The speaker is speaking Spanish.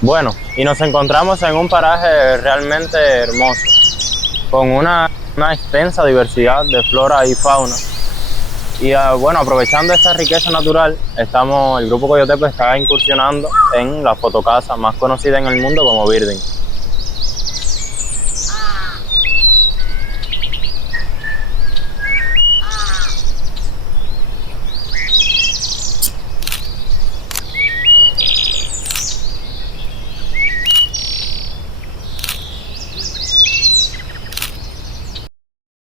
Bueno, y nos encontramos en un paraje realmente hermoso, con una extensa diversidad de flora y fauna. Y bueno, aprovechando esta riqueza natural, el Grupo Coyotepe está incursionando en la fotocasa más conocida en el mundo como Birding.